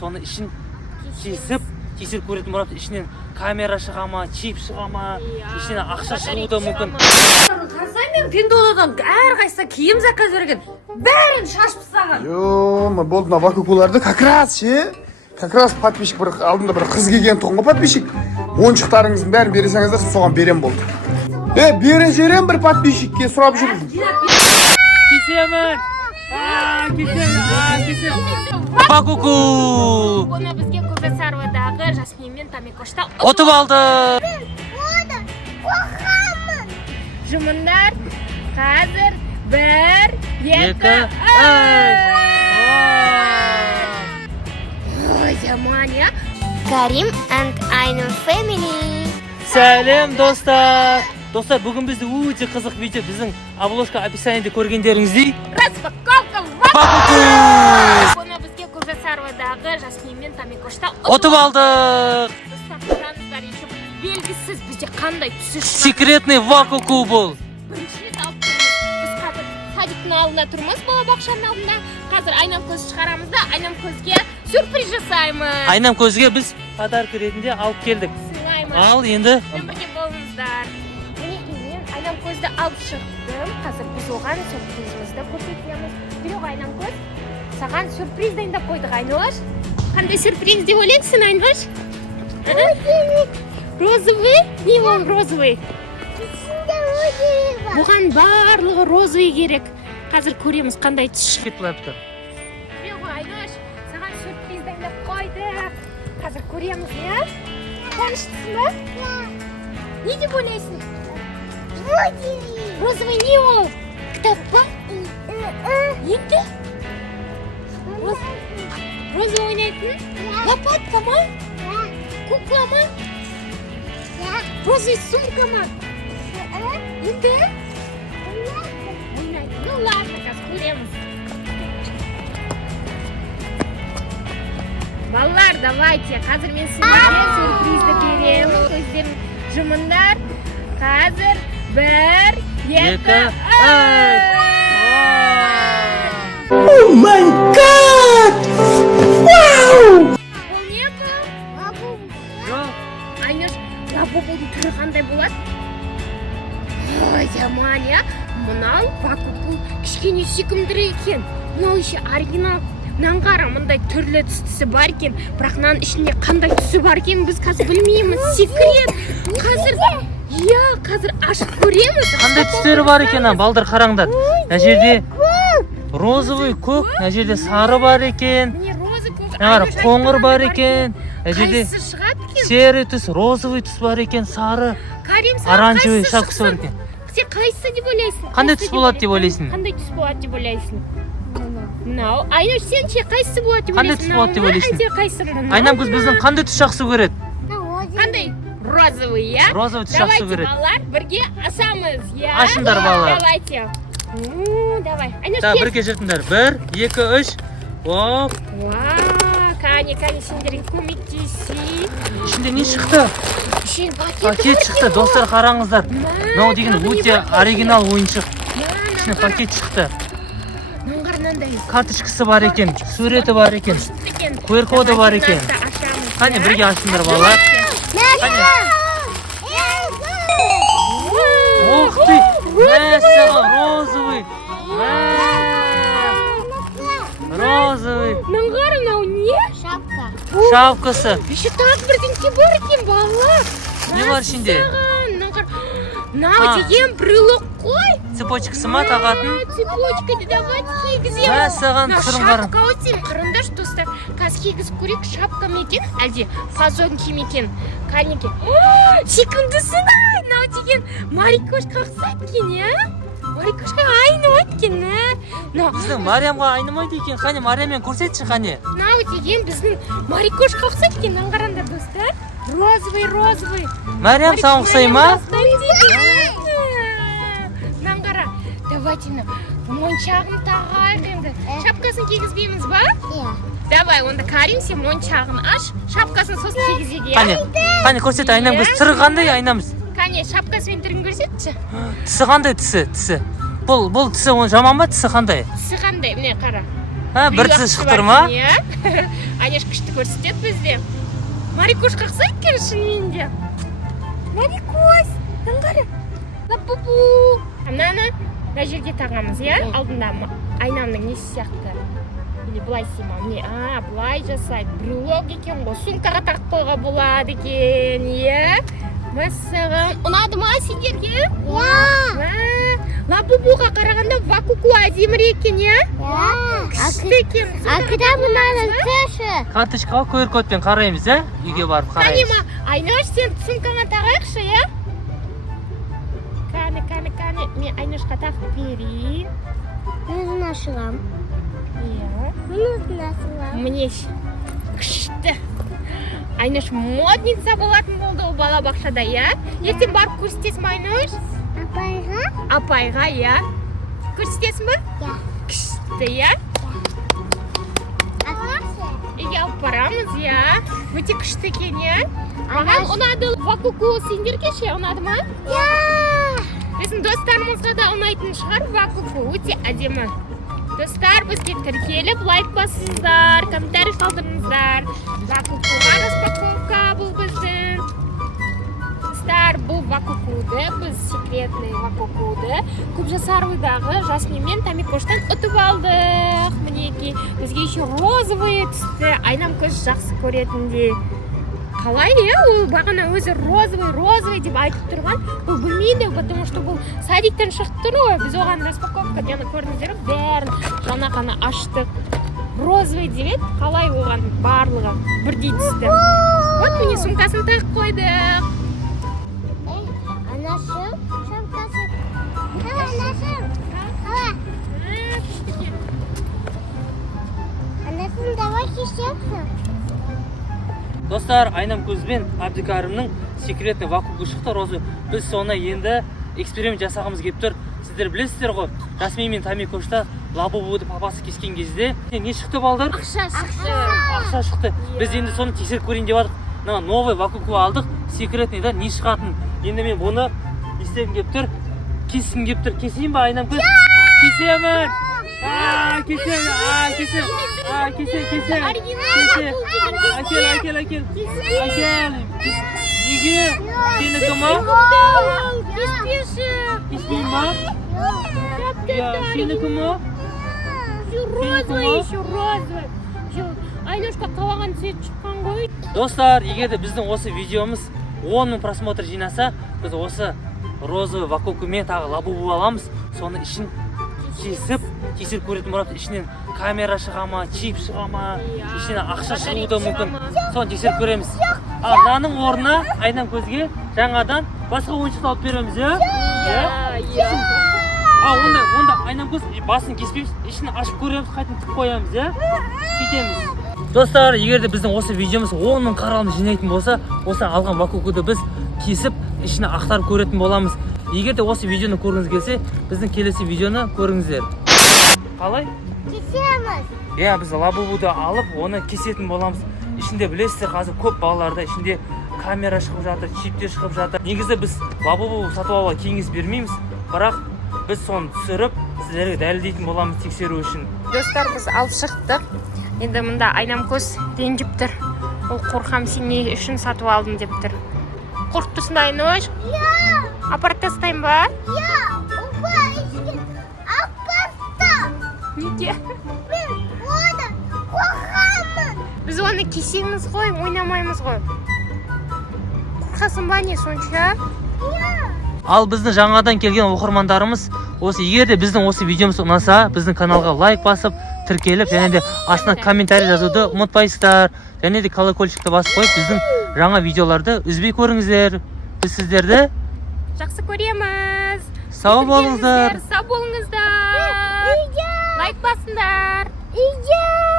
соны ішін кесіп тексеріп көретін болады. Ішінен камера шыға ма, чип шыға ма, ішінен ақша шығуы да мүмкін. Қарасай мен Пиндоладан әрқайсысы киім заказ берген. Бәрін шашып тастаған. Ё-ма, болды, мына вакукуларды как раз подписчик бір алдында бір қыз келген тұғын ғой подписчик. Ойыншықтарыңыздың бәрін бересеңіздер, соған берем болды. Бере жерем бір подписчикке сұрап жүрмін. Кесемін. Кесемін. Вакуку. Оны бізге Көксарвадағы Жасмин мен Тамикошта Отып алды. Жұмындар қазір 1, 2, 3. Ой, жаман, я. Карим and Айнұр family. Сәлем достар. Достар, бүгін бізді өте қызық видео біздің обложка описаниеде көргендеріңіздей. Распаковка Вакуку. Оны бізге Көксарвадағы Жасмин мен Тамикошта Отып алдық. Достар, белгісіз бізде қандай түсі шығады. Секретный вакуку бұл. Біріншілет алып тұрмыз. Біз қазір садиктің алдында тұрмыз, балабақшаның алдында. Қазір айнам көз шығарамыз да, айнам көзге сюрприз жасаймыз. Айнам көзге біз подарка ретінде алып келдік. Сыйлаймыз. Ал енді Мен бірге болыңыздар. Мінекей мен айнам көзді алып шықтым. Қазір біз оған сюрпризімізді көрсетеміз. Біреу айнам көз саған сюрприз дайындап қойдық, Айнуаш. Қандай сюрприз деп ойлайсың, Айнуаш? Розовый? Не ол розовый? Бұған барлығы розовый керек. Қазір көреміз қандай түс. кетіп тұр. Біреу Айнуаш, саған сюрприз дайындап қойдық. Қазір көреміз, иә? Қуаныштысың ба? Не деп ойлайсың? Розовый не ол? Кітап па? Енді? Роза ойнайтын? Лопатка ма? Кукла ма? Розовый сумка ма? Енді? Ойнайтын. Ну ладно, қазір көреміз. Балалар, давайте. Қазір мен сіздерге сюрпризді беремін. Көздерін жұмыңдар. Қазір 1, 2, 3. Oh my god! Wow! Ол не бұл? Айнуш, лабубудың түрі қандай болады? Ой, жаман, я. Мынау вакуку кішкене сүйкімдірі екен. Мынау еще оригинал. Мынан қара, мұндай түрлі түсі бар екен. Бірақ мынаның ішінде қандай түсі бар екен, біз қазір білмейміз. Секрет. Қазір ашып көреміз. Қандай түстері бар екен, балдар қараңдар. Мына жерде розовый көк, мына жерде сары бар екен. Міне розы көк. Қоңыр бар екен. Мына жерде Қайсысы шығады екен? серый түс, розовый түс бар екен, сары, Карим, саған оранжевый қайсысы шапкасы бар шықсын? екен. Сен қайсысы деп ойлайсың? Қандай түс болады деп ойлайсың? Қандай түс болады деп ойлайсың? Мынау. Айнуш, сен ше қайсысы болады деп ойлайсың? Қандай түс болады деп ойлайсың? Әлде қайсысы? Айнам көз біздің қандай түс жақсы көреді? Қандай? Розовый, я? Розовый түс жақсы Давайте, көреді. балалар, бірге асамыз, я? Ашыңдар, балалар. Давайте. Давай. Айнуш, Да, кел. бірге жыртыңдар. 1, 2, 3. Оп. Кәне, сендерге көмектесейік. Ішінде не шықты? Ішін Пакет шықты, достар қараңыздар. Мынау деген өте оригинал ойыншық. Ішінде пакет шықты. Наңғарнандай. Карточкасы бар екен, суреті бар екен, QR коды бар екен. Қане, бірге ашыңдар, балалар. Қане. Ох ты! Мәссаған, розовый! Розовый! Наңғар, мынау не? Шапкасы. Еще так бірдеңке бар екен, балалар. Не бар ішінде? Мынау деген брелок қой. Цепочкасы ма тағатын? Цепочканы давайте кигіземіз. Мәссаған, түрін қара. Шапка өтсем, қараңдар, достар. Қазір кигізіп көрейік, шапка ма екен, әлде фазон киім екен. Кәнеке. Секундысын ай, мынау деген марикошқа ұқсайды екен, я? Марикошқа айнымайды екен, Біздің Мариямға айнымайды екен. Қане, Марияммен көрсетші, қане. Мынау деген біздің марикошқа ұқсайды екен, қараңдар, достар. Розовый. Мариям саған ұқсай ма? Наңғара, давайте моншағын тағайық енді. Шапкасын кигізбейміз ба? Давай, онда Карим, сен моншағын аш, шапкасын сосын кигізеге. Қане, көрсет, айнам көз. Түрі қандай айнамыз? Кәне, шапкасымен түрін көрсетші. Тісі қандай тісі? Бұл тісі жаман ба, тісі қандай? Түсі қандай, міне қара. бір сіз шықтыр ма? Анеш күшті көрсетеді бізде. Марикош қақса екен шынымен де. Марикос, таңғары. Лаппупу. Мынаны мына жерге тағамыз, иә? Алдында айнамның несі сияқты. Или былай істейма. Былай жасайды. Брелок екен ғой. Сумкаға тағып қойға болады екен, иә? Мәссаған. Ұнады ма сендерге? Лаппупуға қарағанда вакуку әдемірек екен, иә? Күшті екен. Ақыда мұнаның көші. Карточкаға QR кодпен қараймыз, ә? Үйге барып қараймыз. Айнаш, сен сумкаңа тағайықшы, иә? Кәні, мен Айнашқа тағып берейін. Өзін ашылам. Иә. Өзін ашылам. Мне күшті. Айнаш модница болатын болды ол бала бақшада, иә? Ертең барып көрсетесің бе, Айнаш? Апайға? Апайға, иә? Көрсетесің бе? Иә. Күшті, иә? Үйге алып барамыз, иә? Өте күшті екен, иә? Маған ұнады вакуку, сендерге ше ұнады ма? Иә. Біздің достарымызға да ұнайтын шығар вакуку, өте әдемі. Достар, бізге тіркеліп, лайк басыңыздар, комментарий қалдырыңыздар. Вакукуға распаковка бұл біздің. Достар, бұл вакукуды, біз секретный вакукуды Көпжасарлыдағы Жасмин мен Тамикоштан ұтып алдық. Мінеки, бізге еще розовый түсті. Айнам көз жақсы көретіндей. Қалай, ол бағана өзі розовый деп айтып тұрған. Бұл білмейді, потому что бұл садиктен шықты ғой. Біз оған распаковка дені көрдіңіздер, бәрін жаңа қана аштық. Розовый деп еді, қалай оған барлығы бірдей түсті. Вот міне сумкасын тағып қойдық. Анашым, шамкасы. Анашым. Анашым, давай шешемсің. Достар, Айнам көзбен Абдикарымның секретный вакуумы шықты розы. Біз соны енді эксперимент жасағымыз келіп тұр. Сіздер білесіздер ғой, Жасмин мен Тамикошта лабубуды папасы кескен кезде не шықты балдар? Ақша шықты. Біз енді соны тексеріп көрейін деп жатырмық. Мына новый вакуум алдық, секретный да не шығатын. Енді мен бұны істегім келіп тұр. Кескім келіп тұр. Кесейін ба, Айнам көз? Кесемін. Кесем. Әкел. Неге? Сенікі ма? Кеспейін ма? Сенікі ма? Розовый. Айнашқа қалаған цвет шыққан ғой. Достар, егерде біздің осы видеомыз 10 000 просмотр жинаса, біз осы розовый вакууммен тағы лабубу аламыз. Соны ішін кесіп, тексеріп көретін болады. Ішінен камера шыға ма, чип шыға ма, ішінен ақша шығуы мүмкін. Соны тексеріп көреміз. Мынаның орнына Айнам көзге жаңадан басқа ойыншықты алып береміз, иә? Онда Айнам көз басын кеспейміз, ішін ашып көреміз, қайтын тік қоямыз, иә? Сөйтеміз. Достар, егерде біздің осы видеомыз 10 000 қаралым жинайтын болса, осы алған вакуумды біз кесіп, ішіне ақтарып көретін боламыз. Егерде осы видеоны көргіңіз келсе, біздің келесі видеоны көріңіздер. Қалай? Кесеміз. Біз лабубуды алып, оны кесетін боламыз. Ішінде білесіздер, қазір көп балаларда ішінде камера шығып жатыр, чиптер шығып жатыр. Негізі біз лабубу сатып алуға кеңес бермейміз, бірақ біз соны түсіріп, сіздерге дәлелдейтін боламыз тексеру үшін. Достар, біз алып шықтық. Енді мұнда Айнам көз ренжіп тұр. Ол қорқам, сен не үшін сатып алдың деп тұр. Қорқып тұрсың да, Айнаш? Апарат тастайын ба? Опа, ішкен апарта. Неге? Мен оны қорқамын. Біз оны кесеміз ғой, ойнамаймыз ғой. Қорқасың ба не сонша? Ал біздің жаңадан келген оқырмандарымыз, осы егерде біздің осы видеомыз ұнаса, біздің каналға лайк басып, тіркеліп, және де астына комментарий жазуды ұмытпайсыздар. Және де колокольчикті басып қойып, біздің жаңа видеоларды үзбей көріңіздер. Біз сіздерді Жақсы көреміз. сау болыңыздар. Сау болыңыздар. Лайк басыңдар. Үйде.